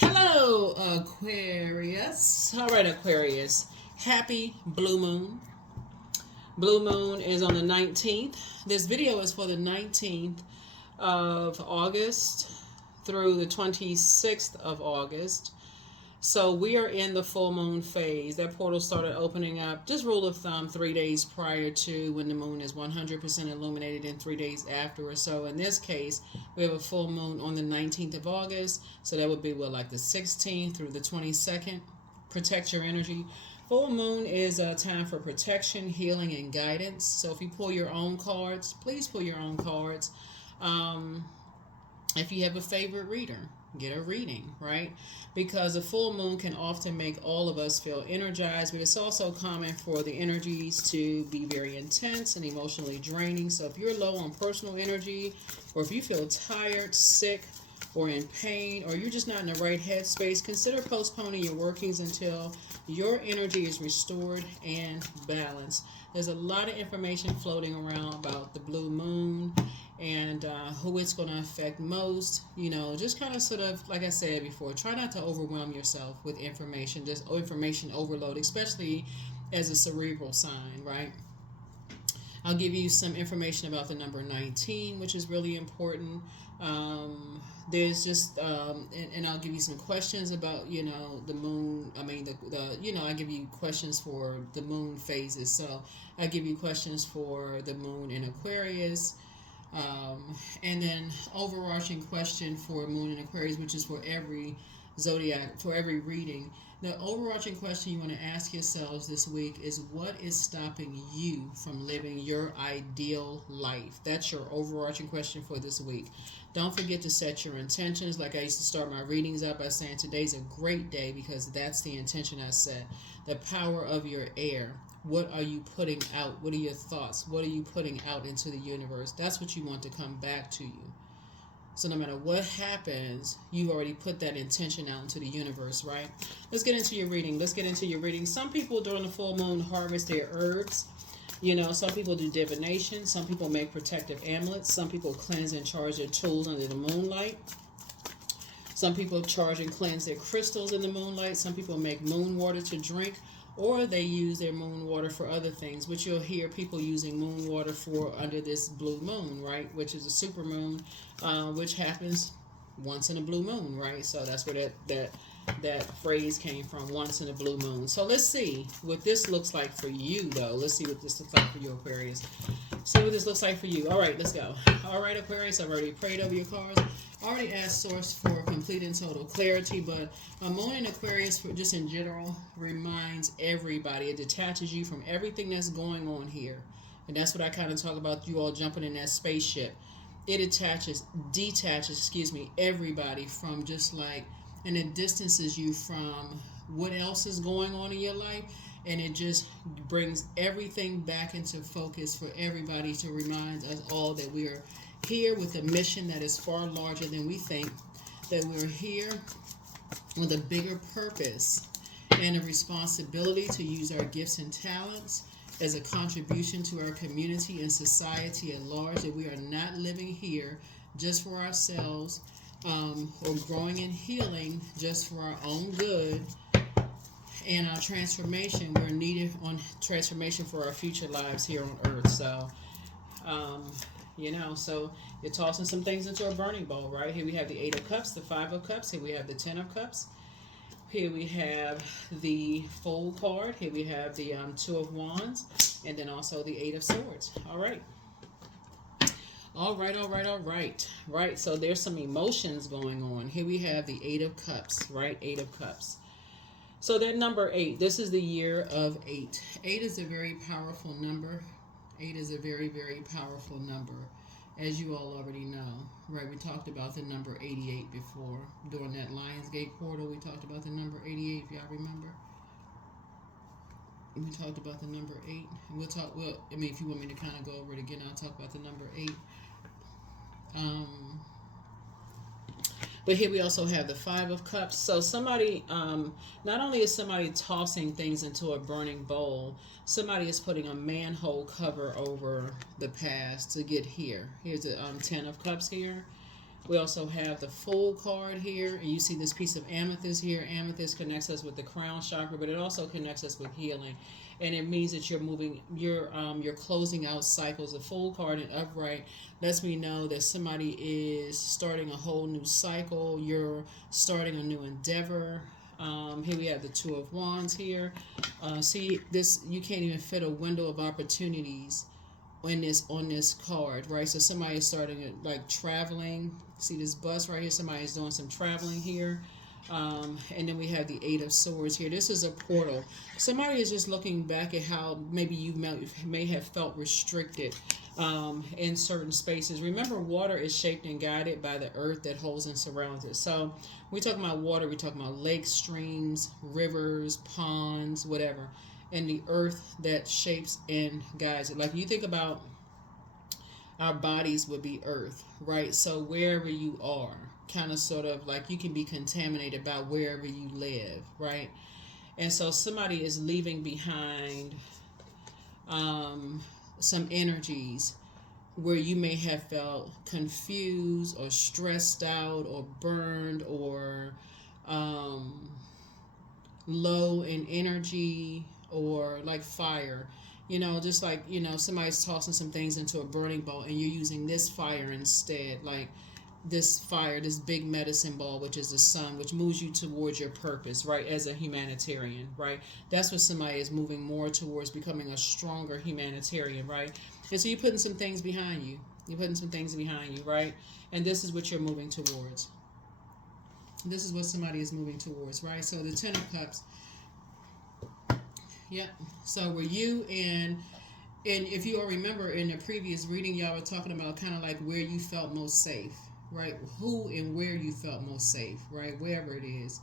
Hello, Aquarius. All right, Aquarius. Happy Blue Moon. Blue Moon is on the 19th. This video is for the 19th of August through the 26th of August. So we are in the full moon phase. That portal started opening up, just rule of thumb, 3 days prior to when the moon is 100% illuminated and 3 days after or so. In this case, we have a full moon on the 19th of August. So that would be like the 16th through the 22nd. Protect your energy. Full moon is a time for protection, healing, and guidance. So if you pull your own cards, please pull your own cards. If you have a favorite reader, get a reading, right? Because a full moon can often make all of us feel energized, but it's also common for the energies to be very intense and emotionally draining. So if you're low on personal energy, or if you feel tired, sick, or in pain, or you're just not in the right headspace, consider postponing your workings until your energy is restored and balanced. There's a lot of information floating around about the blue moon and who it's going to affect most. Just kind of sort of, like I said before, try not to overwhelm yourself with information, just information overload, especially as a cerebral sign, right? I'll give you some information about the number 19, which is really important. There's just, and I'll give you some questions about, the moon. I mean, I give you questions for the moon phases. So I give you questions for the moon in Aquarius. And then overarching question for moon in Aquarius, which is for every zodiac, for every reading. The overarching question you want to ask yourselves this week is, what is stopping you from living your ideal life? That's your overarching question for this week. Don't forget to set your intentions. Like I used to start my readings out by saying, today's a great day, because that's the intention I set. The power of your air. What are you putting out? What are your thoughts? What are you putting out into the universe? That's what you want to come back to you. So no matter what happens, you've already put that intention out into the universe, right? Let's get into your reading. Some people during the full moon harvest their herbs. Some people do divination. Some people make protective amulets. Some people cleanse and charge their tools under the moonlight. Some people charge and cleanse their crystals in the moonlight. Some people make moon water to drink, or they use their moon water for other things, which you'll hear people using moon water for under this blue moon, right? Which is a super moon, which happens once in a blue moon, right? So that's where that phrase came from, once in a blue moon. So let's see what this looks like for you, though. Let's see what this looks like for you, Aquarius. See what this looks like for you. All right, let's go. All right, Aquarius, I've already prayed over your cards. Already asked Source for complete and total clarity, but a moon in Aquarius, just in general, reminds everybody. It detaches you from everything that's going on here. And that's what I kind of talk about, you all jumping in that spaceship. It detaches, everybody from just like, and it distances you from what else is going on in your life. And it just brings everything back into focus for everybody, to remind us all that we are here with a mission that is far larger than we think, that we're here with a bigger purpose and a responsibility to use our gifts and talents as a contribution to our community and society at large, that we are not living here just for ourselves, or growing and healing just for our own good and our transformation. We're needed on transformation for our future lives here on earth. So so you're tossing some things into a burning bowl, right? Here we have the 8 of Cups, the 5 of Cups. Here we have the 10 of Cups. Here we have the Fool card. Here we have the 2 of Wands. And then also the 8 of Swords. All right. Right, so there's some emotions going on. Here we have the 8 of Cups, right? 8 of Cups. So that number 8, this is the year of 8. 8 is a very powerful number. 8 is a very, very powerful number, as you all already know, right? We talked about the number 88 before. During that Lionsgate portal, we talked about the number 88, if y'all remember. We talked about the number 8. If you want me to kind of go over it again, I'll talk about the number 8. But here we also have the 5 of Cups. So somebody, not only is somebody tossing things into a burning bowl, somebody is putting a manhole cover over the past to get here. Here's the 10 of Cups here. We also have the Fool card here, and you see this piece of amethyst here. Amethyst connects us with the crown chakra, but it also connects us with healing, and it means that you're moving, you're closing out cycles. The Fool card in upright lets me know that somebody is starting a whole new cycle. You're starting a new endeavor. Here we have the Two of Wands here. See this, you can't even fit a window of opportunities on this card, right? So somebody is starting like traveling. See this bus right here? Somebody is doing some traveling here. And then we have the Eight of Swords here. This is a portal. Somebody is just looking back at how maybe you may have felt restricted in certain spaces. Remember, water is shaped and guided by the earth that holds and surrounds it. So we talking about water, we talking about lakes, streams, rivers, ponds, whatever, and the earth that shapes and guides it. Like you think about our bodies would be earth, right? So wherever you are, kind of sort of like you can be contaminated by wherever you live, right? And so somebody is leaving behind some energies where you may have felt confused or stressed out or burned or low in energy or like fire. Just like, somebody's tossing some things into a burning bowl and you're using this fire instead. Like this fire, this big medicine ball, which is the sun, which moves you towards your purpose, right? As a humanitarian, right? That's what somebody is moving more towards, becoming a stronger humanitarian, right? And so you're putting some things behind you. Right? And this is what you're moving towards. This is what somebody is moving towards, right? So the Ten of Cups. Yep. So were you in... And if you all remember in the previous reading, y'all were talking about kind of like where you felt most safe, right? Who and where you felt most safe, right? Wherever it is.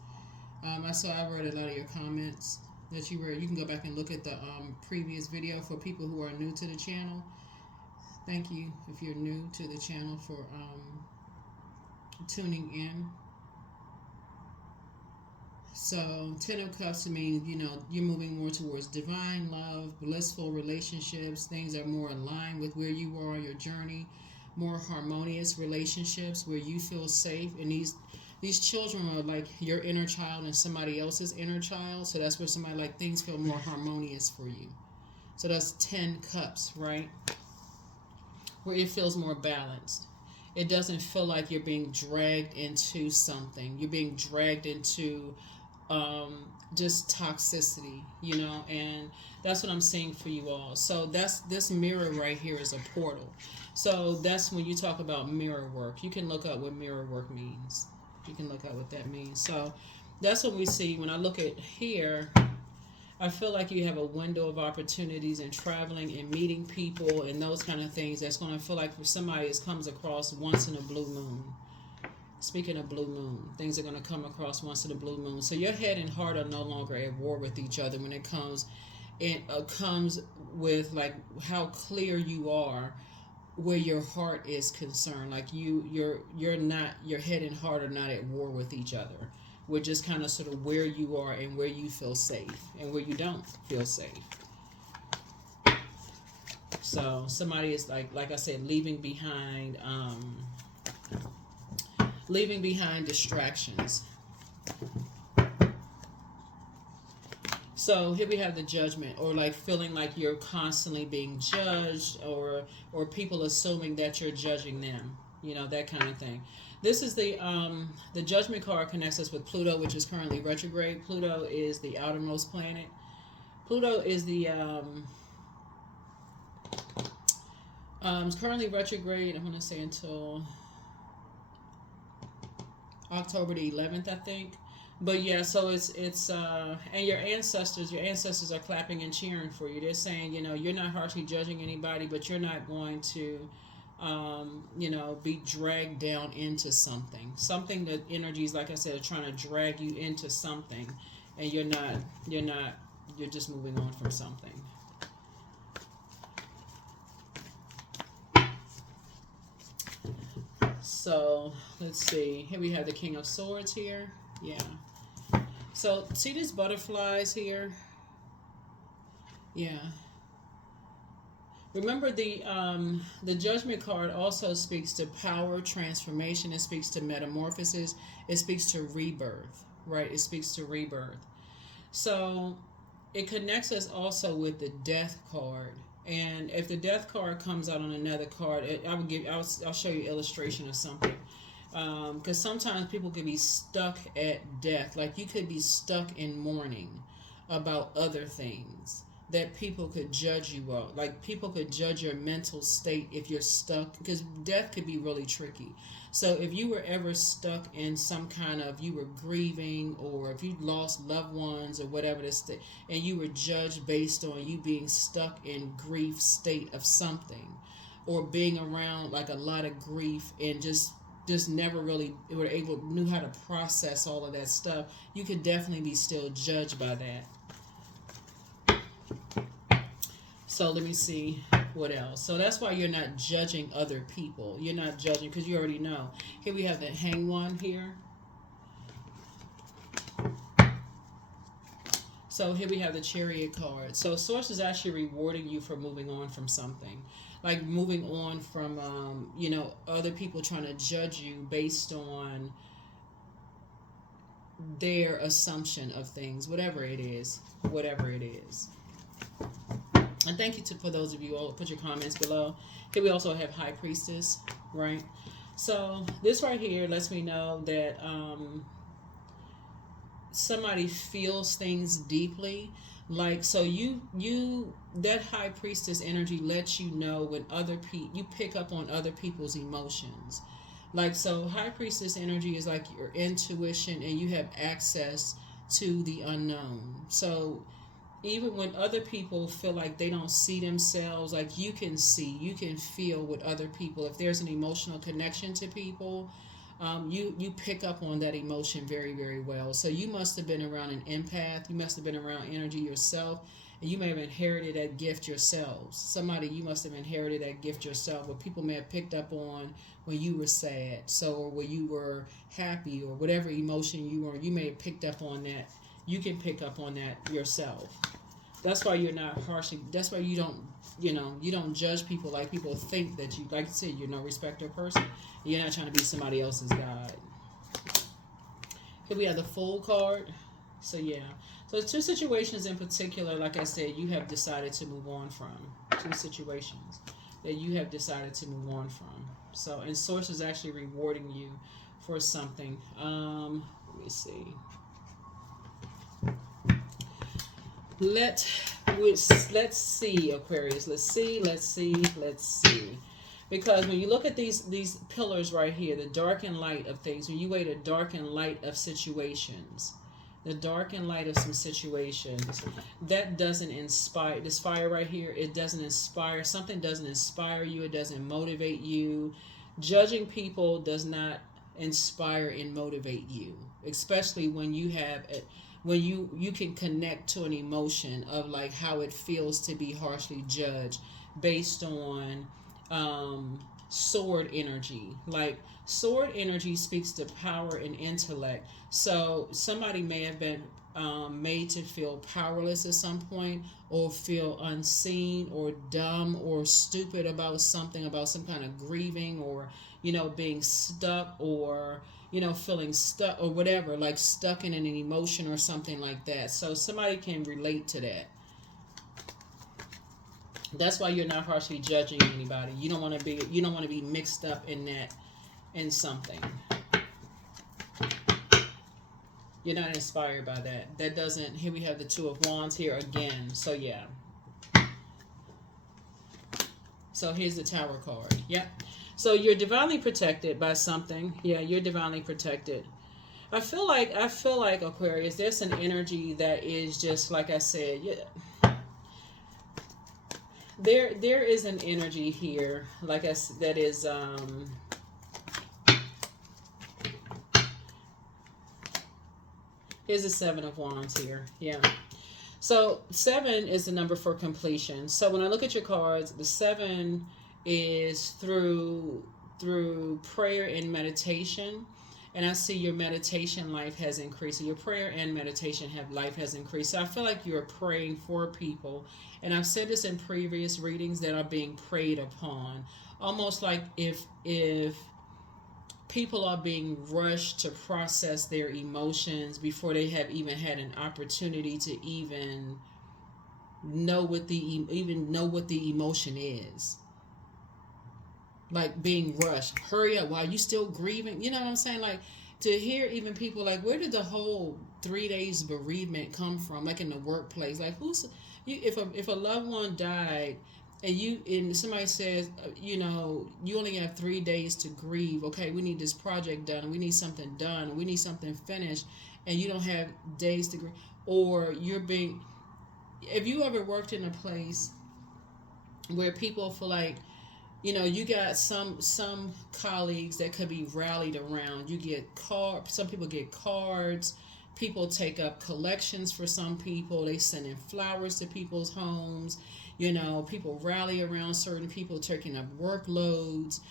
I read a lot of your comments that you read. You can go back and look at the previous video for people who are new to the channel. Thank you if you're new to the channel for tuning in. So, Ten of Cups means, you're moving more towards divine love, blissful relationships. Things are more aligned with where you are on your journey. More harmonious relationships where you feel safe. And these children are like your inner child and somebody else's inner child. So that's where somebody like things feel more harmonious for you. So that's 10 cups, right? Where it feels more balanced. It doesn't feel like you're being dragged into something. You're being dragged into just toxicity, and that's what I'm seeing for you all. So this mirror right here is a portal. So that's when you talk about mirror work. You can look up what mirror work means. You can look up what that means. So that's what we see. When I look at here, I feel like you have a window of opportunities and traveling and meeting people and those kind of things. That's going to feel like for somebody it comes across once in a blue moon. Speaking of blue moon, things are going to come across once in a blue moon. So your head and heart are no longer at war with each other when it comes. It comes with like how clear you are where your heart is concerned. Like your head and heart are not at war with each other. We're just kind of sort of where you are and where you feel safe and where you don't feel safe. So somebody is like I said, leaving behind distractions. So here we have the Judgment, or like feeling like you're constantly being judged, or people assuming that you're judging them, that kind of thing. This is the Judgment card connects us with Pluto, which is currently retrograde. Pluto is the outermost planet. Pluto is the it's currently retrograde. I'm going to say until October the 11th, I think. But yeah, so it's and your ancestors are clapping and cheering for you. They're saying, you're not harshly judging anybody, but you're not going to be dragged down into something that energies, like I said, are trying to drag you into something, and you're just moving on from something. So let's see. Here we have the King of Swords here. Yeah. So see these butterflies here? Yeah. Remember the Judgment card also speaks to power, transformation. It speaks to metamorphosis. It speaks to rebirth, right? It speaks to rebirth. So it connects us also with the Death card. And if the Death card comes out on another card, I'll show you an illustration of something. Because sometimes people can be stuck at death. Like you could be stuck in mourning about other things that people could judge you of. Like people could judge your mental state if you're stuck, because death could be really tricky. So if you were ever stuck in some kind of, you were grieving, or if you lost loved ones or whatever this, and you were judged based on you being stuck in grief state of something, or being around like a lot of grief and just never really knew how to process all of that stuff, you could definitely be still judged by that. So let me see what else. So that's why you're not judging other people. You're not judging because you already know. Here we have the Hanged One here. So here we have the Chariot card. So Source is actually rewarding you for moving on from something. Like moving on from, other people trying to judge you based on their assumption of things, whatever it is. Whatever it is. And thank you for those of you all put your comments below. Here we also have High Priestess, right? So this right here lets me know that somebody feels things deeply. Like, so that High Priestess energy lets you know when you pick up on other people's emotions. Like, so High Priestess energy is like your intuition, and you have access to the unknown. So even when other people feel like they don't see themselves, like you can feel with other people. If there's an emotional connection to people, you pick up on that emotion very, very well. So you must have been around an empath. You must have been around energy yourself, and you may have inherited that gift yourselves. You must have inherited that gift yourself, but people may have picked up on when you were sad, or when you were happy, or whatever emotion you were. You may have picked up on that. You can pick up on that yourself. That's why you're not harshly. That's why you don't judge people like people think that you. Like I said, you're no respecter person. You're not trying to be somebody else's guide. Here we have the Fool card. So yeah. So two situations in particular, like I said, you have decided to move on from. Two situations that you have decided to move on from. So, and Source is actually rewarding you for something. Let me see. Let's see, Aquarius. Let's see. Because when you look at these pillars right here, the dark and light of things, when you weigh the dark and light of situations, the dark and light of some situations, that doesn't inspire. This fire right here, it doesn't inspire. Something doesn't inspire you. It doesn't motivate you. Judging people does not inspire and motivate you, especially when you have when you can connect to an emotion of like how it feels to be harshly judged based on sword energy. Like sword energy speaks to power and intellect. So somebody may have been made to feel powerless at some point, or feel unseen or dumb or stupid about something, about some kind of grieving, or being stuck, or feeling stuck, or whatever, like stuck in an emotion or something like that. So somebody can relate to that. That's why you're not harshly judging anybody. You don't want to be mixed up in something. You're not inspired by that. That doesn't. Here we have the Two of Wands here again. So yeah. So here's the Tower card. Yep. So you're divinely protected by something. Yeah, you're divinely protected. I feel like Aquarius, there's an energy that is just like I said. Yeah. There is an energy here, like I said, that is here's the Seven of Wands here. Yeah. So 7 is the number for completion. So when I look at your cards, the 7 is through prayer and meditation. And I see your meditation life has increased. So your prayer and meditation life has increased. So I feel like you're praying for people. And I've said this in previous readings that are being preyed upon. Almost like if people are being rushed to process their emotions before they have even had an opportunity to even know what the emotion is. Like being rushed. Hurry up while you still grieving. You know what I'm saying? Like to hear even people like, where did the whole 3 days bereavement come from? Like in the workplace. Like if a loved one died and somebody says, you only have 3 days to grieve. Okay, we need this project done. We need something done. We need something finished, and you don't have days to grieve. Or if you ever worked in a place where people feel like, you got some colleagues that could be rallied around. You get some people get cards. People take up collections for some people. They send in flowers to people's homes. People rally around certain people taking up workloads.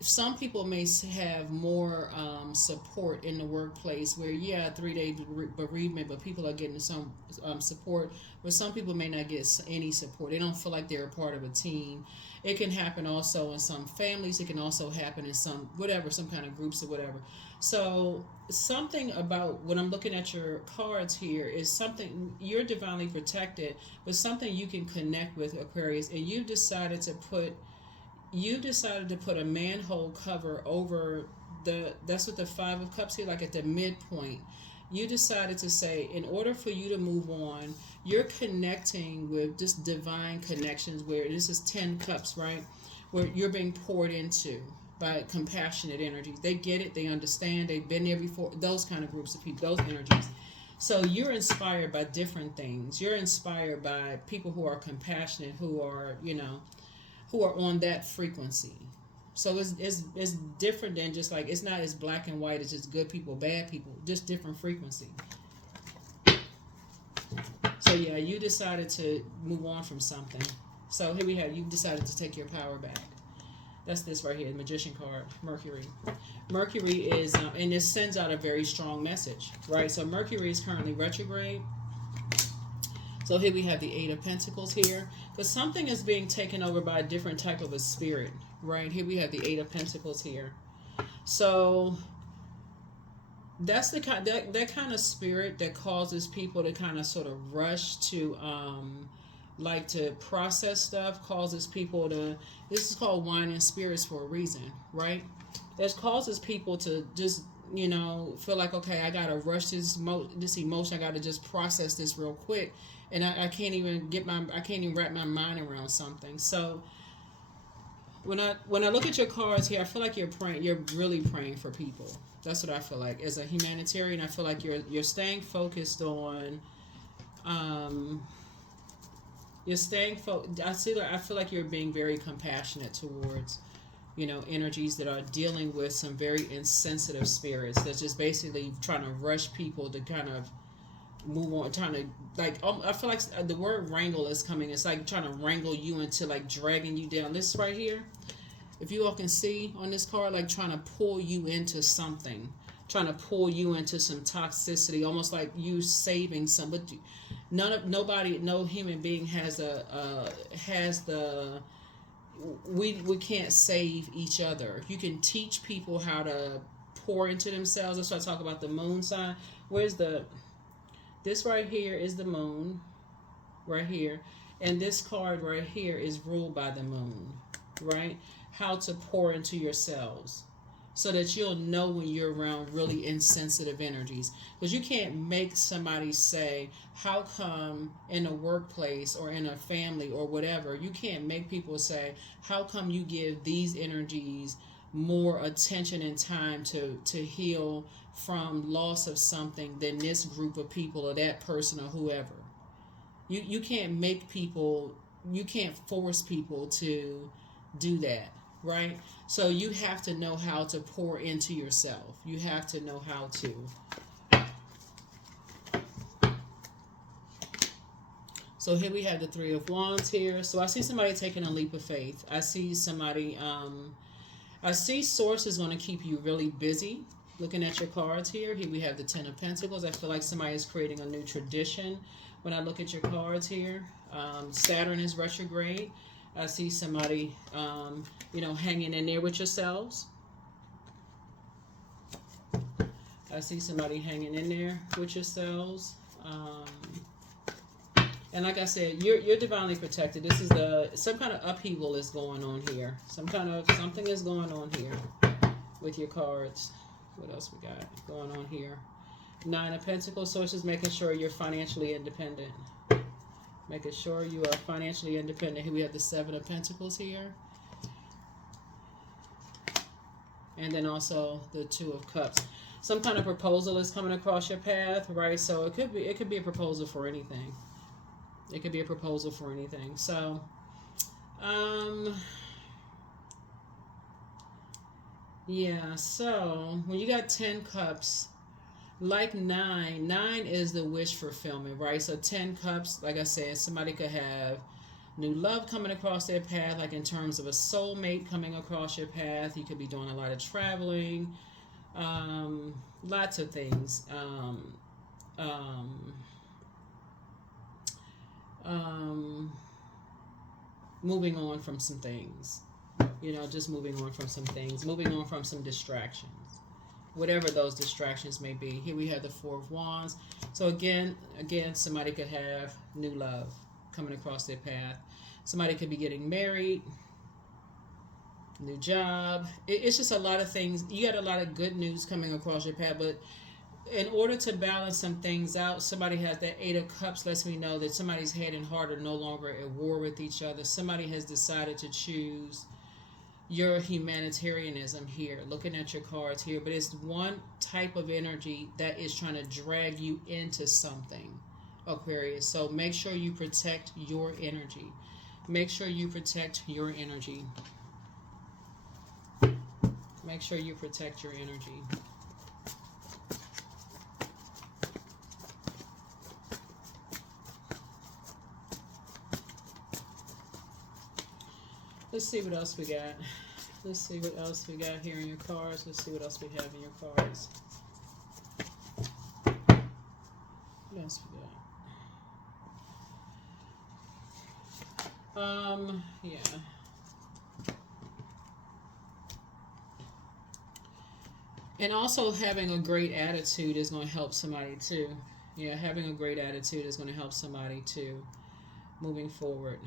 Some people may have more support in the workplace where, 3-day bereavement, but people are getting some support, where some people may not get any support. They don't feel like they're a part of a team. It can happen also in some families. It can also happen in some kind of groups or whatever. So something about when I'm looking at your cards here is something you're divinely protected, but something you can connect with, Aquarius, and you decided to put a manhole cover over that's what the 5 of Cups here, like at the midpoint. You decided to say, in order for you to move on, you're connecting with just divine connections, where this is 10 cups, right? Where you're being poured into by compassionate energies. They get it, they understand, they've been there before, those kind of groups of people, those energies. So you're inspired by different things. You're inspired by people who are compassionate, who are on that frequency. So it's different than just like, it's not as black and white. It's just good people, bad people, just different frequency. So yeah, you decided to move on from something. So here we have, you decided to take your power back. That's this right here, the Magician card, Mercury. Mercury is, and this sends out a very strong message, right? So Mercury is currently retrograde. So here we have the 8 of Pentacles here. But something is being taken over by a different type of a spirit, right? Here we have the 8 of Pentacles here. So that's the that kind of spirit that causes people to kind of sort of rush to like to process stuff, causes people to, this is called wine and spirits for a reason, right? It causes people to just, feel like, okay, I gotta rush this emotion, I gotta just process this real quick, and I can't even wrap my mind around something. So when I look at your cards here, I feel like you're really praying for people. That's what I feel like. As a humanitarian, I feel like you're staying focused on I feel like you're being very compassionate towards energies that are dealing with some very insensitive spirits that's just basically trying to rush people to kind of move on, trying to, like, I feel like the word wrangle is coming. It's like trying to wrangle you into, like, dragging you down. This right here, if you all can see on this card, like trying to pull you into something, trying to pull you into some toxicity, almost like you saving somebody. No human being has we can't save each other. You can teach people how to pour into themselves. That's why I talk about the moon sign. This right here is the moon, right here. And this card right here is ruled by the moon, right? How to pour into yourselves so that you'll know when you're around really insensitive energies. Because you can't make somebody say, how come in a workplace or in a family or whatever, you can't make people say, how come you give these energies more attention and time to heal from loss of something than this group of people or that person or whoever. You can't make people, you can't force people to do that, right? So you have to know how to pour into yourself. You have to know how to. So here we have the 3 of Wands here. So I see somebody taking a leap of faith. I see somebody, I see Source is going to keep you really busy. Looking at your cards here, we have the Ten of Pentacles. I feel like somebody is creating a new tradition. When I look at your cards here, Saturn is retrograde. I see somebody, hanging in there with yourselves. I see somebody hanging in there with yourselves. And like I said, you're divinely protected. This is some kind of upheaval is going on here. Something is going on here with your cards. What else we got going on here? Nine of Pentacles. So it's just making sure you're financially independent. Making sure you are financially independent. Here we have the Seven of Pentacles here. And then also the Two of Cups. Some kind of proposal is coming across your path, right? So it could be a proposal for anything. It could be a proposal for anything. So, yeah, so when you got 10 cups, like nine is the wish fulfillment, right? So 10 cups, like I said, somebody could have new love coming across their path, like in terms of a soulmate coming across your path. You could be doing a lot of traveling, lots of things. Moving on from some things. Just moving on from some things, moving on from some distractions, whatever those distractions may be. Here we have the Four of Wands. So again, somebody could have new love coming across their path. Somebody could be getting married, new job. It's just a lot of things. You got a lot of good news coming across your path, but in order to balance some things out, somebody has that Eight of Cups, lets me know that somebody's head and heart are no longer at war with each other. Somebody has decided to choose your humanitarianism here, looking at your cards here, but it's one type of energy that is trying to drag you into something, Aquarius. So make sure you protect your energy. Make sure you protect your energy. Make sure you protect your energy. Let's see what else we got. Let's see what else we got here in your cards. Let's see what else we have in your cards. What else we got? Yeah. And also having a great attitude is going to help somebody too. Yeah, having a great attitude is going to help somebody too, moving forward.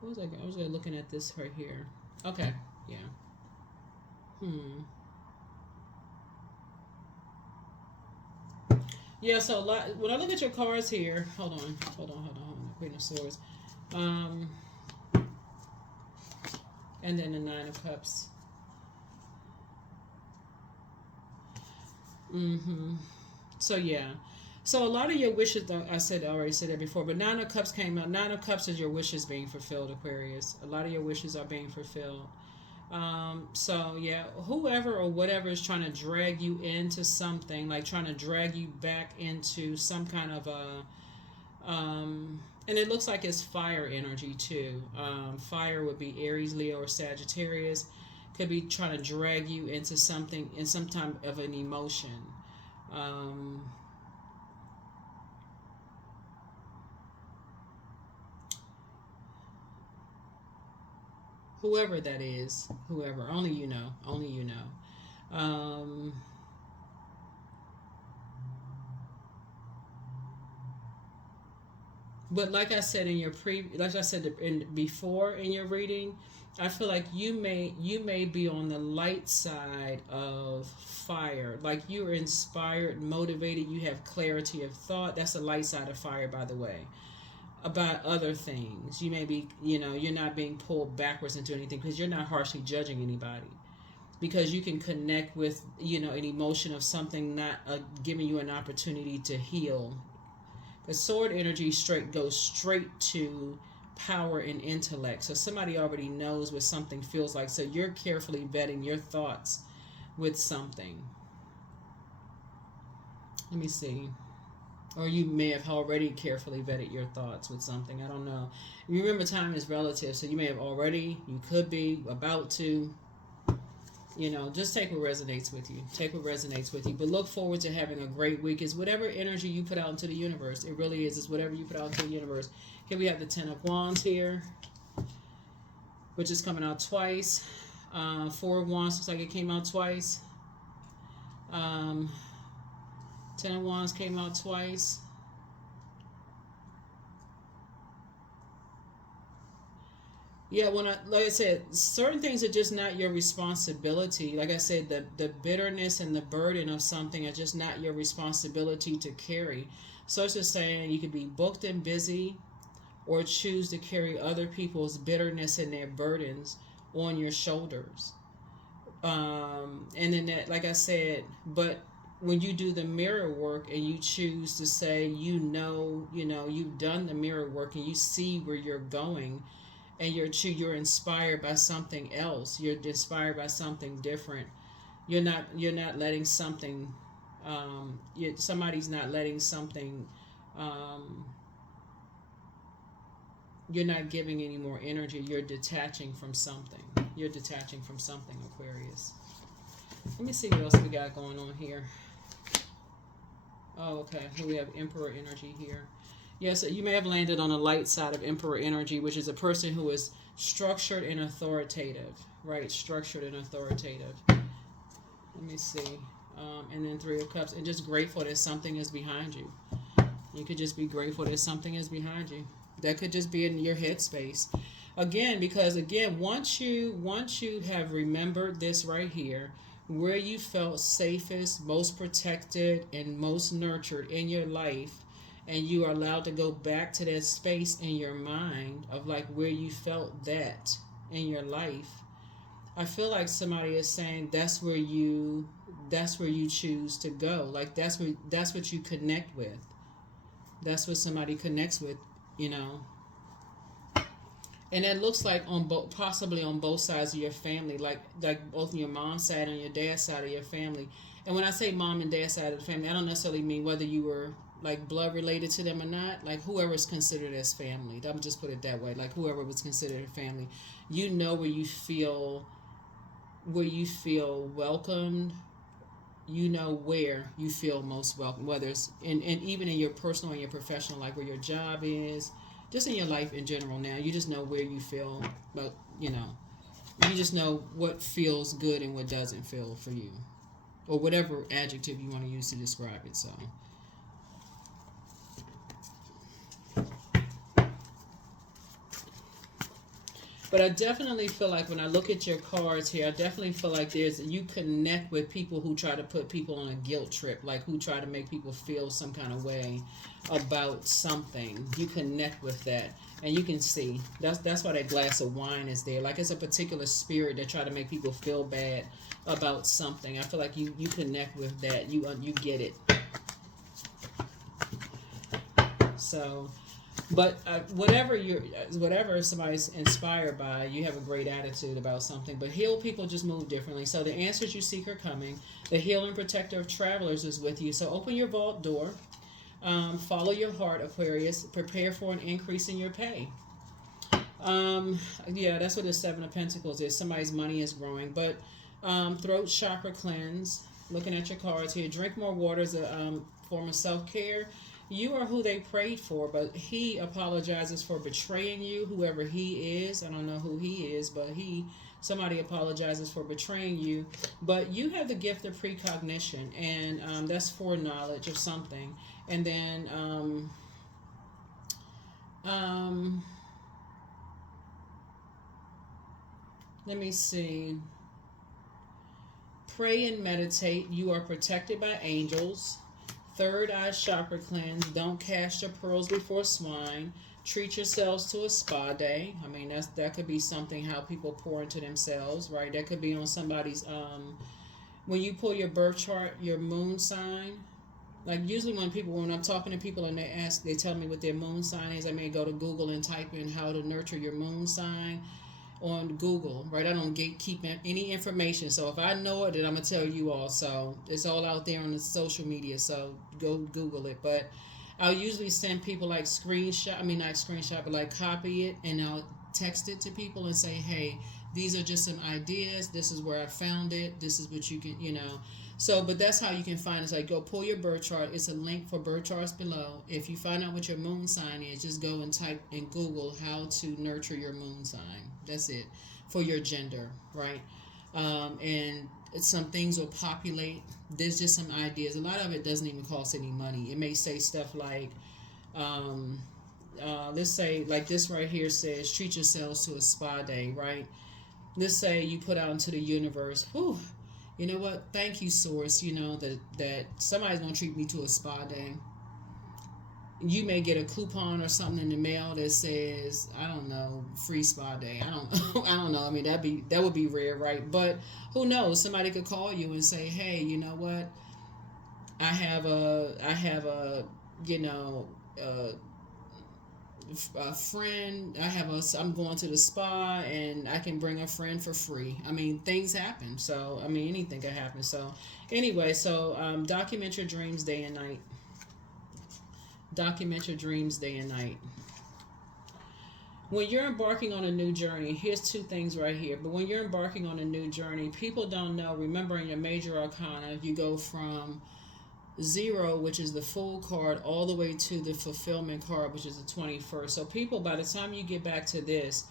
What was I was looking at this right here. Okay, yeah. Yeah, so when I look at your cards here, hold on. Queen of Swords. And then the Nine of Cups. So yeah. So a lot of your wishes, I already said that before, but Nine of Cups came out. Nine of Cups is your wishes being fulfilled, Aquarius. A lot of your wishes are being fulfilled. So yeah, whoever or whatever is trying to drag you into something, like trying to drag you back into some kind of and it looks like it's fire energy too. Fire would be Aries, Leo, or Sagittarius. Could be trying to drag you into something, in some type of an emotion. Whoever that is, whoever, only you know, but like I said in your before in your reading, I feel like you may be on the light side of fire. Like you're inspired, motivated, you have clarity of thought. That's the light side of fire, by the way. About other things, you may be, you're not being pulled backwards into anything because you're not harshly judging anybody, because you can connect with, an emotion of something not giving you an opportunity to heal. The sword energy goes straight to power and intellect. So somebody already knows what something feels like. So you're carefully vetting your thoughts with something. Let me see. Or you may have already carefully vetted your thoughts with something. I don't know. Remember, time is relative, so you may have already, you could be about to. Just take what resonates with you. Take what resonates with you. But look forward to having a great week. It's whatever energy you put out into the universe. It really is. It's whatever you put out into the universe. Here we have the Ten of Wands here, which is coming out twice. Four of Wands looks like it came out twice. Ten of Wands came out twice. Yeah, like I said, certain things are just not your responsibility. Like I said, the bitterness and the burden of something are just not your responsibility to carry. So it's just saying you could be booked and busy, or choose to carry other people's bitterness and their burdens on your shoulders. And then that, like I said, but when you do the mirror work and you choose to say, you've done the mirror work and you see where you're going, and you're inspired by something else. You're inspired by something different. You're not letting something. Somebody's not letting something. You're not giving any more energy. You're detaching from something. You're detaching from something, Aquarius. Let me see what else we got going on here. Oh, okay. Here we have Emperor energy here. Yes, you may have landed on the light side of Emperor energy, which is a person who is structured and authoritative, right? Structured and authoritative. Let me see. And then Three of Cups. And just grateful that something is behind you. You could just be grateful that something is behind you. That could just be in your headspace. Because once you have remembered this right here, where you felt safest, most protected, and most nurtured in your life, and you are allowed to go back to that space in your mind of like where you felt that in your life, I feel like somebody is saying that's where you choose to go. Like that's what you connect with. That's what somebody connects with, And it looks like possibly on both sides of your family, like both your mom's side and your dad's side of your family. And when I say mom and dad side of the family, I don't necessarily mean whether you were like blood related to them or not. Like whoever is considered as family. I'm just put it that way. Like whoever was considered a family, where you feel welcomed. Where you feel most welcome, whether it's and even in your personal and your professional life, where your job is, just in your life in general. Now you just know where you feel, but you just know what feels good and what doesn't feel for you, or whatever adjective you want to use to describe it. So but I definitely feel like when I look at your cards here, I definitely feel like you connect with people who try to put people on a guilt trip, like who try to make people feel some kind of way about something. You connect with that, and you can see that's why that glass of wine is there. Like it's a particular spirit that try to make people feel bad about something. I feel like you connect with that. You get it. So. But whatever somebody's inspired by, you have a great attitude about something. But healed people just move differently. So the answers you seek are coming. The healer and protector of travelers is with you. So open your vault door. Follow your heart, Aquarius. Prepare for an increase in your pay. That's what the Seven of Pentacles is. Somebody's money is growing. But throat chakra cleanse. Looking at your cards here. Drink more water as a form of self-care. You are who they prayed for, but he apologizes for betraying you, whoever he is. I don't know who he is, but somebody apologizes for betraying you. But you have the gift of precognition, and that's foreknowledge of something. And then let me see. Pray and meditate. You are protected by angels. Third eye chakra cleanse. Don't cast your pearls before swine. Treat yourselves to a spa day. I mean, that could be something, how people pour into themselves, right? That could be on somebody's when you pull your birth chart, your moon sign. Like usually when I'm talking to people and they tell me what their moon sign is, I may go to Google and type in how to nurture your moon sign on Google, right? I don't keep any information. So if I know it, then I'm going to tell you all. So it's all out there on the social media. So go Google it. But I'll usually send people like screenshot, I mean not screenshot, but like copy it, and I'll text it to people and say, hey, these are just some ideas. This is where I found it. This is what you can, you know. So, but that's how you can find it. It's like, go pull your birth chart. It's a link for birth charts below. If you find out what your moon sign is, just go and type in Google how to nurture your moon sign. That's it for your gender, right? And some things will populate. There's just some ideas. A lot of it doesn't even cost any money. It may say stuff like, um, let's say, like this right here says, treat yourselves to a spa day, right? Let's say you put out into the universe, whew, you know what? Thank you, Source. You know that somebody's gonna treat me to a spa day. You may get a coupon or something in the mail that says, I don't know, free spa day. I don't I don't know. I mean, that would be rare, right? But who knows? Somebody could call you and say, hey, you know what? I have a you know a friend. I'm going to the spa and I can bring a friend for free. I mean, things happen. So I mean, anything can happen. So anyway, so document your dreams day and night. Document your dreams day and night. When you're embarking on a new journey, here's two things right here. But when you're embarking on a new journey, people don't know. Remember, in your major arcana, you go from 0, which is the Fool card, all the way to the Fulfillment card, which is the 21st. So people, by the time you get back to this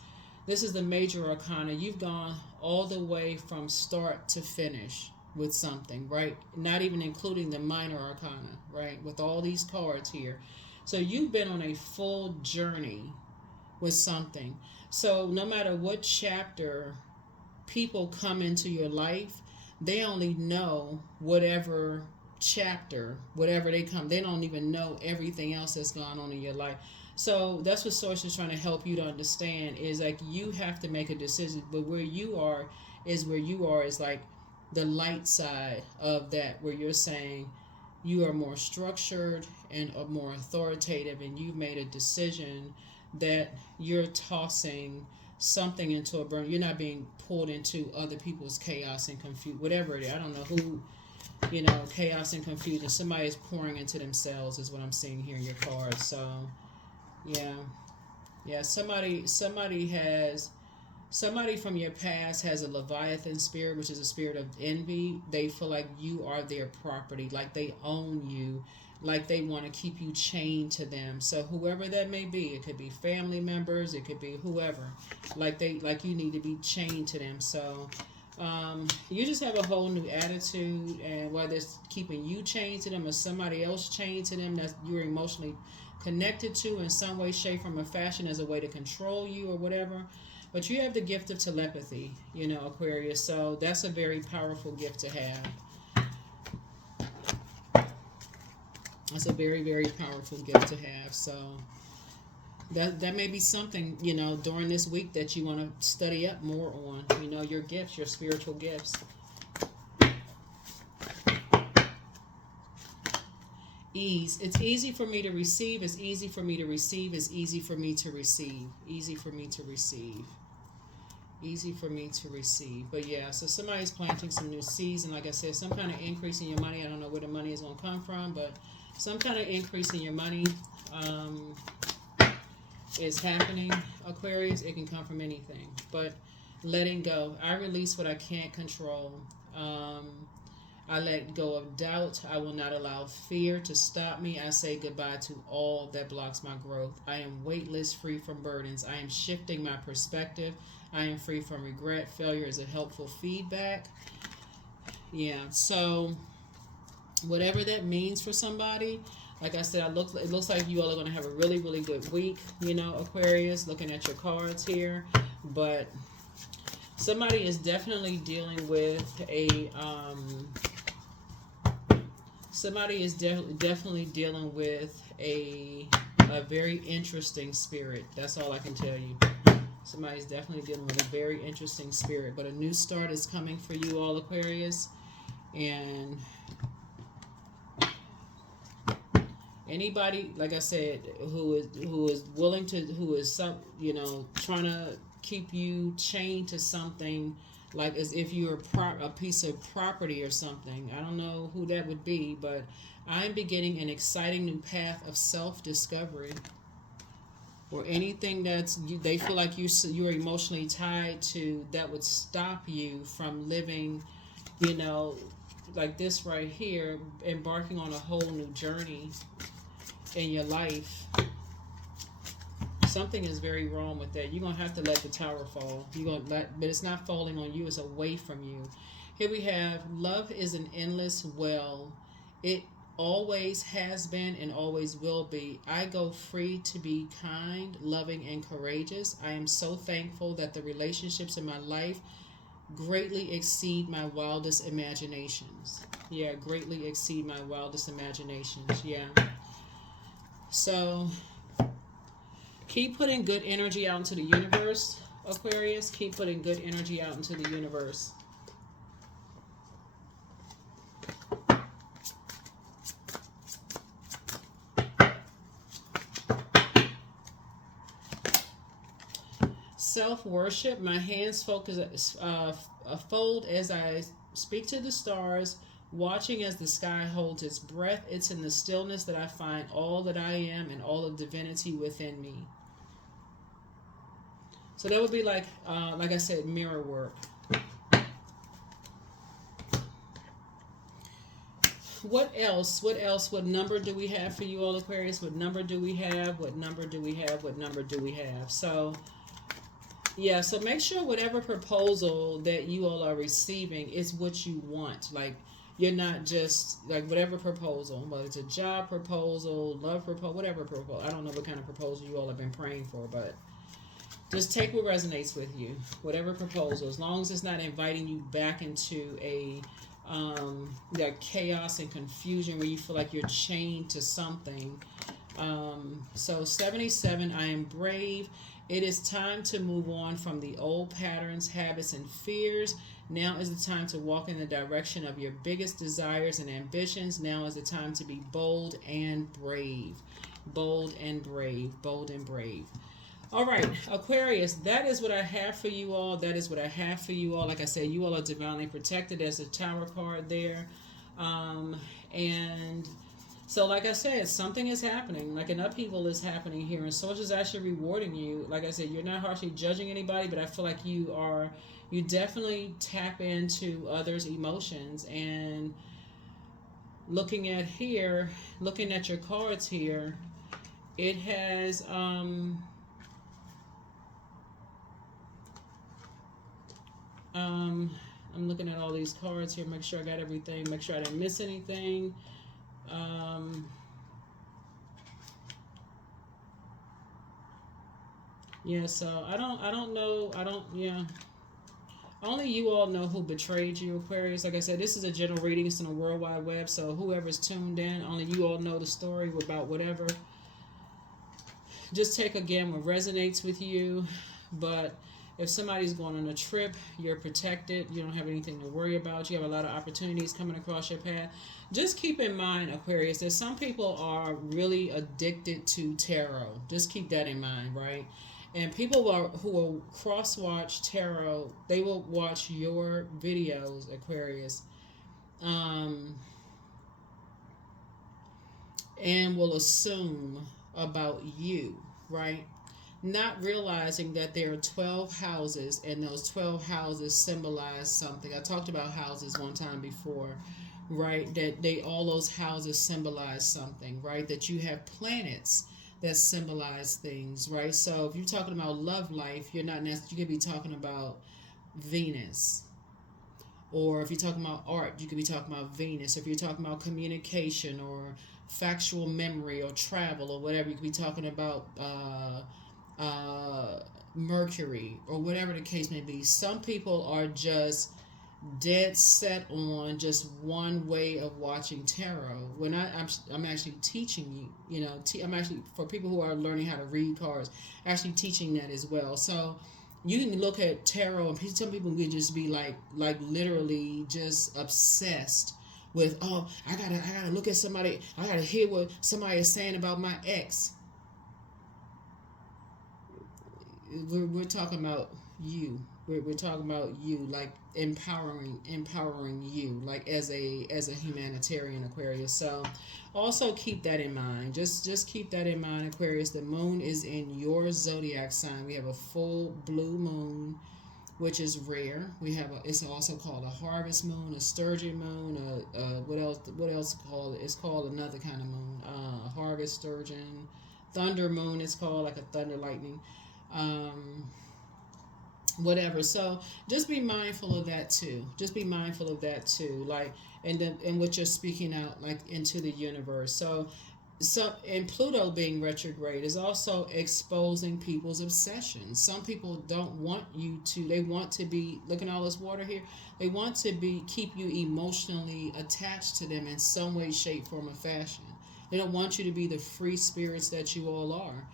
is the major arcana. You've gone all the way from start to finish with something, right? Not even including the minor arcana, right? With all these cards here. So you've been on a full journey with something. So no matter what chapter people come into your life, they only know whatever chapter, whatever they come, they don't even know everything else that's gone on in your life. So that's what Source is trying to help you to understand, is like you have to make a decision. But where you are is like the light side of that, where you're saying you are more structured and more authoritative, and you've made a decision that you're tossing something into a burn. You're not being pulled into other people's chaos and confusion, whatever it is. I don't know who, you know, chaos and confusion. Somebody is pouring into themselves is what I'm seeing here in your cards. So yeah, somebody from your past has a Leviathan spirit, which is a spirit of envy. They feel like you are their property, like they own you, like they want to keep you chained to them. So whoever that may be, it could be family members, it could be whoever, like you need to be chained to them. So you just have a whole new attitude, and whether it's keeping you chained to them or somebody else chained to them that you're emotionally connected to in some way, shape, form, or fashion as a way to control you or whatever. But you have the gift of telepathy, you know, Aquarius. So that's a very powerful gift to have. That's a very, very powerful gift to have. So that may be something, you know, during this week that you want to study up more on, you know, your gifts, your spiritual gifts. Ease. It's easy for me to receive. It's easy for me to receive. It's easy for me to receive. Easy for me to receive. Easy for me to receive. But yeah, so somebody's planting some new seeds, and like I said, some kind of increase in your money. I don't know where the money is going to come from, but some kind of increase in your money is happening, Aquarius. It can come from anything, but letting go. I release what I can't control. I let go of doubt. I will not allow fear to stop me. I say goodbye to all that blocks my growth. I am weightless, free from burdens. I am shifting my perspective. I am free from regret. Failure is a helpful feedback. Yeah, so whatever that means for somebody, like I said, it looks like you all are going to have a really, really good week, you know, Aquarius, looking at your cards here. But somebody is definitely dealing with a definitely dealing with a very interesting spirit. That's all I can tell you. Somebody's definitely dealing with a very interesting spirit, but a new start is coming for you all, Aquarius. And anybody, like I said, who is willing to, who is some, you know, trying to keep you chained to something like as if you're a piece of property or something. I don't know who that would be, but I'm beginning an exciting new path of self-discovery. Or anything they feel like you're emotionally tied to that would stop you from living, you know, like this right here, embarking on a whole new journey in your life. Something is very wrong with that. You're gonna have to let the tower fall. But it's not falling on you. It's away from you. Here we have love is an endless well. It always has been and always will be. I go free to be kind, loving, and courageous. I am so thankful that the relationships in my life greatly exceed my wildest imaginations. Yeah, greatly exceed my wildest imaginations. Yeah. So keep putting good energy out into the universe, Aquarius. Keep putting good energy out into the universe. Self-worship. My hands focus, fold as I speak to the stars, watching as the sky holds its breath. It's in the stillness that I find all that I am and all of divinity within me. So that would be like I said, mirror work. What else? What else? What number do we have for you all, Aquarius? What number do we have? What number do we have? What number do we have? So, yeah, so make sure whatever proposal that you all are receiving is what you want. Like, you're not just, like, whatever proposal, whether it's a job proposal, love proposal, whatever proposal. I don't know what kind of proposal you all have been praying for, but just take what resonates with you. Whatever proposal, as long as it's not inviting you back into that chaos and confusion where you feel like you're chained to something. So 77, I am brave. It is time to move on from the old patterns, habits, and fears. Now is the time to walk in the direction of your biggest desires and ambitions. Now is the time to be bold and brave. Bold and brave. Bold and brave. All right, Aquarius, that is what I have for you all. That is what I have for you all. Like I said, you all are divinely protected. There's a tower card there. And so, like I said, something is happening. Like an upheaval is happening here. And Source is actually rewarding you. Like I said, you're not harshly judging anybody, but I feel like you definitely tap into others' emotions. And looking at your cards here, it has... I'm looking at all these cards here, make sure I got everything, make sure I didn't miss anything. Yeah, so I don't know, only you all know who betrayed you, Aquarius. Like I said, this is a general reading, it's on the World Wide Web, so whoever's tuned in, only you all know the story about whatever. Just take again what resonates with you, but if somebody's going on a trip, you're protected. You don't have anything to worry about. You have a lot of opportunities coming across your path. Just keep in mind, Aquarius, that some people are really addicted to tarot. Just keep that in mind, right? And people who will cross-watch tarot, they will watch your videos, Aquarius, and will assume about you, right? Not realizing that there are 12 houses and those 12 houses symbolize something. I talked about houses one time before, right? That all those houses symbolize something, right? That you have planets that symbolize things, right? So if you're talking about love life, you're not necessarily, you could be talking about Venus. Or if you're talking about art, you could be talking about Venus. If you're talking about communication or factual memory or travel or whatever, you could be talking about Mercury or whatever the case may be. Some people are just dead set on just one way of watching tarot. When I'm actually teaching you, I'm actually, for people who are learning how to read cards, actually teaching that as well. So you can look at tarot, and some people can just be like literally just obsessed with, oh, I gotta look at somebody, I gotta hear what somebody is saying about my ex. we're talking about you. We're talking about you, like empowering you, like as a humanitarian, Aquarius. So also keep that in mind. Just keep that in mind, Aquarius. The moon is in your zodiac sign. We have a full blue moon, which is rare. We have it's also called a harvest moon, a sturgeon moon, what else? What else called? It's called another kind of moon, harvest sturgeon, thunder moon. It's called like a thunder lightning, um, whatever. So just be mindful of that too. Just be mindful of that too. Like and what you're speaking out like into the universe. So and Pluto being retrograde is also exposing people's obsessions. Some people don't want you to, they want to be, look at all this water here, they want to be keep you emotionally attached to them in some way, shape, form, or fashion. They don't want you to be the free spirits that you all are,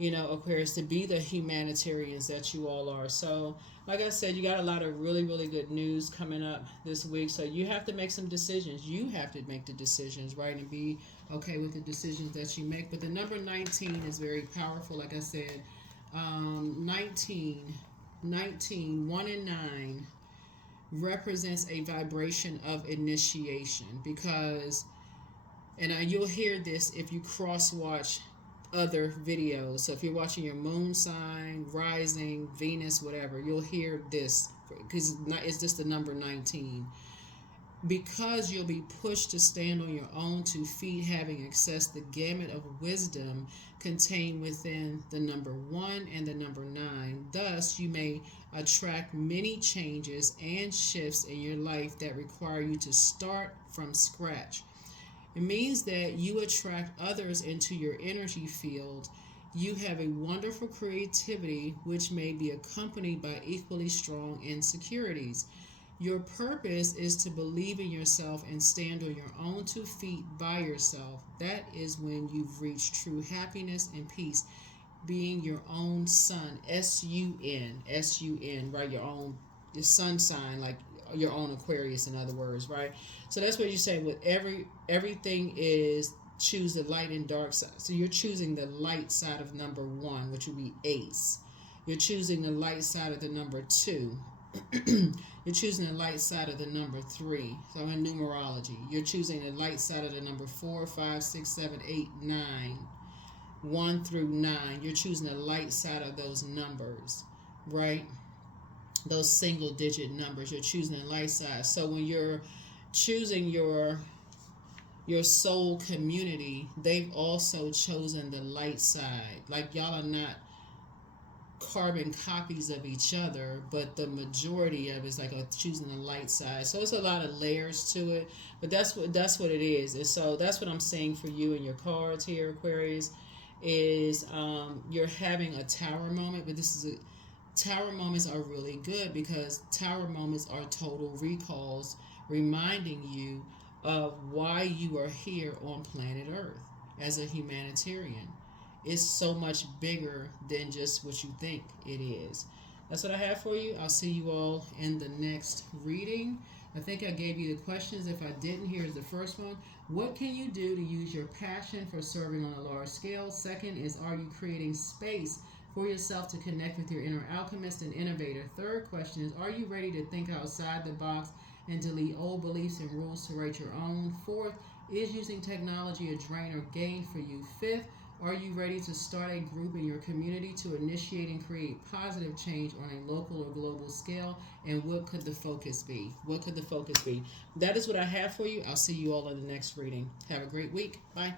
Aquarius, to be the humanitarians that you all are. So like I said, you got a lot of really, really good news coming up this week. So you have to make some decisions. You have to make the decisions, right? And be okay with the decisions that you make. But the number 19 is very powerful. Like I said, 1 and 9 represents a vibration of initiation because, and you'll hear this if you cross watch other videos. So if you're watching your moon sign, rising, Venus, whatever, you'll hear this because it's just the number 19. Because you'll be pushed to stand on your own 2 feet, having accessed the gamut of wisdom contained within the number 1 and the number 9. Thus, you may attract many changes and shifts in your life that require you to start from scratch. It means that you attract others into your energy field. You have a wonderful creativity, which may be accompanied by equally strong insecurities. Your purpose is to believe in yourself and stand on your own 2 feet by yourself. That is when you've reached true happiness and peace, being your own sun, S-U-N, S-U-N, right? Your sun sign, like your own Aquarius, in other words, right? So that's what you say with everything is choose the light and dark side. So you're choosing the light side of number 1, which would be ace. You're choosing the light side of the number 2. You're choosing the light side of the number 3. So in numerology, you're choosing the light side of the number 4, 5, 6, 7, 8, 9, 1 through 9. You're choosing the light side of those numbers, right? Those single digit numbers. You're choosing the light side. So when you're choosing your soul community, they've also chosen the light side. Like y'all are not carbon copies of each other, but the majority of it is like choosing the light side. So it's a lot of layers to it, but that's what it is. And so that's what I'm saying for you in your cards here, Aquarius, is you're having a tower moment, but tower moments are really good because tower moments are total recalls, reminding you of why you are here on planet Earth as a humanitarian. It's so much bigger than just what you think it is. That's what I have for you. I'll see you all in the next reading. I think I gave you the questions. If I didn't, here's the first one. What can you do to use your passion for serving on a large scale? Second is, are you creating space for yourself to connect with your inner alchemist and innovator? Third question is, are you ready to think outside the box and delete old beliefs and rules to write your own? Fourth, is using technology a drain or gain for you? Fifth, are you ready to start a group in your community to initiate and create positive change on a local or global scale? And what could the focus be? What could the focus be? That is what I have for you. I'll see you all in the next reading. Have a great week. Bye.